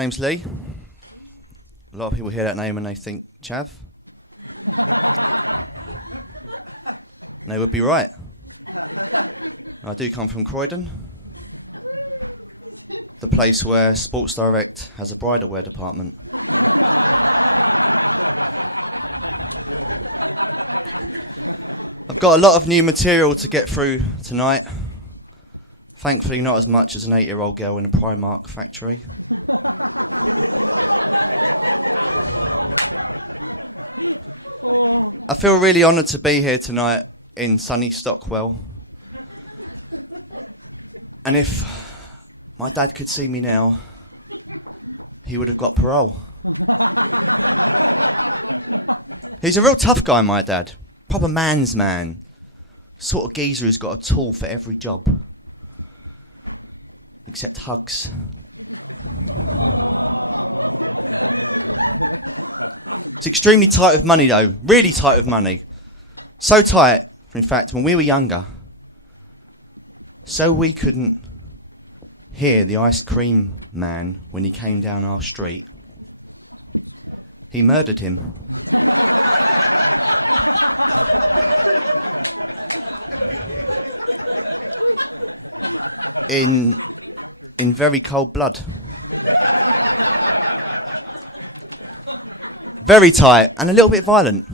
My name's Lee. A lot of people hear that name and they think Chav. And they would be right. I do come from Croydon, the place where Sports Direct has a bridal wear department. I've got a lot of new material to get through tonight. Thankfully not as much as an 8-year-old girl in a Primark factory. I feel really honoured to be here tonight in sunny Stockwell. And if my dad could see me now, he would have got parole. He's a real tough guy, my dad. Proper man's man. Sort of geezer who's got a tool for every job. Except hugs. It's extremely tight with money though. Really tight with money. So tight, in fact, when we were younger, so we couldn't hear the ice cream man when he came down our street, he murdered him. In very cold blood. Very tight and a little bit violent.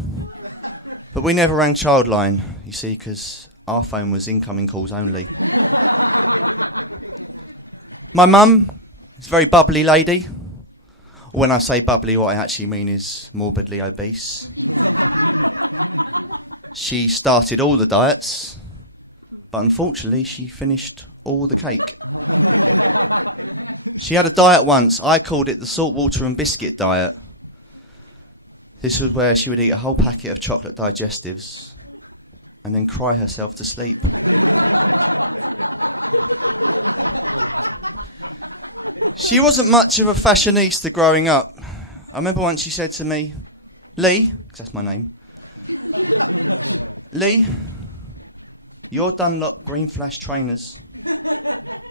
But we never rang Childline, you see, because our phone was incoming calls only. My mum is a very bubbly lady. When I say bubbly, what I actually mean is morbidly obese. She started all the diets, but unfortunately she finished all the cake. She had a diet once. I called it the salt water and biscuit diet. This was where she would eat a whole packet of chocolate digestives and then cry herself to sleep. She wasn't much of a fashionista growing up. I remember once she said to me, Lee, because that's my name, Lee, your Dunlop Green Flash trainers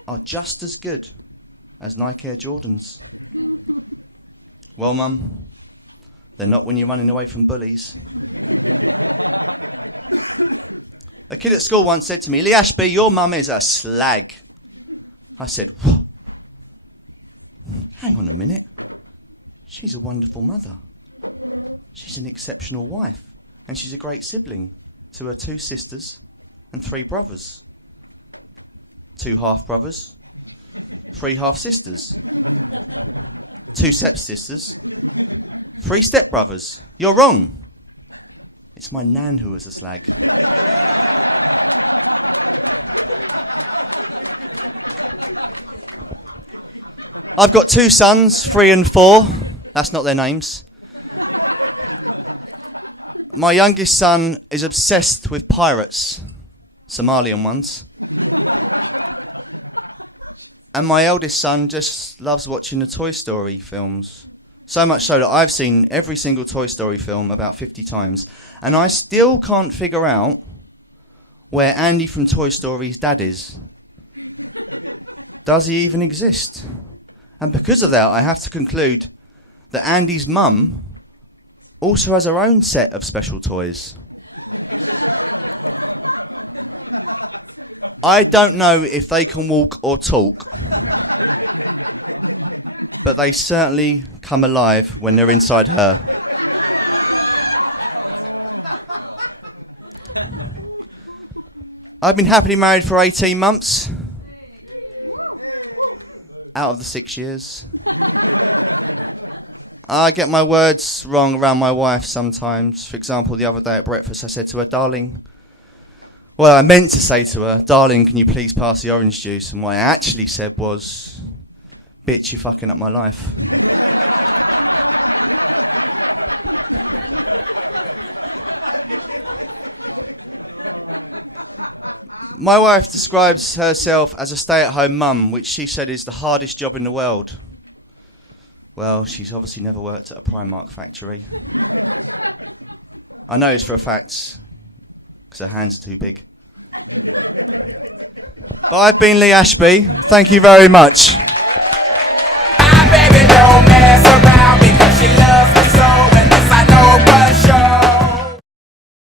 are just as good as Nike Air Jordans. Well, Mum, they're not when you're running away from bullies. A kid at school once said to me, Lee Ashby, your mum is a slag. I said, what? Hang on a minute. She's a wonderful mother. She's an exceptional wife. And she's a great sibling to her 2 sisters and 3 brothers. 2 half-brothers, 3 half-sisters, 2 step-sisters, 3 step-brothers. You're wrong. It's my nan who was a slag. I've got 2 sons, 3 and 4. That's not their names. My youngest son is obsessed with pirates, Somalian ones. And my eldest son just loves watching the Toy Story films. So much so that I've seen every single Toy Story film about 50 times. And I still can't figure out where Andy from Toy Story's dad is. Does he even exist? And because of that, I have to conclude that Andy's mum also has her own set of special toys. I don't know if they can walk or talk, but they certainly come alive when they're inside her. I've been happily married for 18 months. Out of the 6 years. I get my words wrong around my wife sometimes. For example, the other day at breakfast I said to her, darling, well, I meant to say to her, darling, can you please pass the orange juice? And what I actually said was, bitch, you're fucking up my life. My wife describes herself as a stay-at-home mum, which she said is the hardest job in the world. Well, she's obviously never worked at a Primark factory. I know it's for a fact, because her hands are too big. But I've been Lee Ashby. Thank you very much. your man. So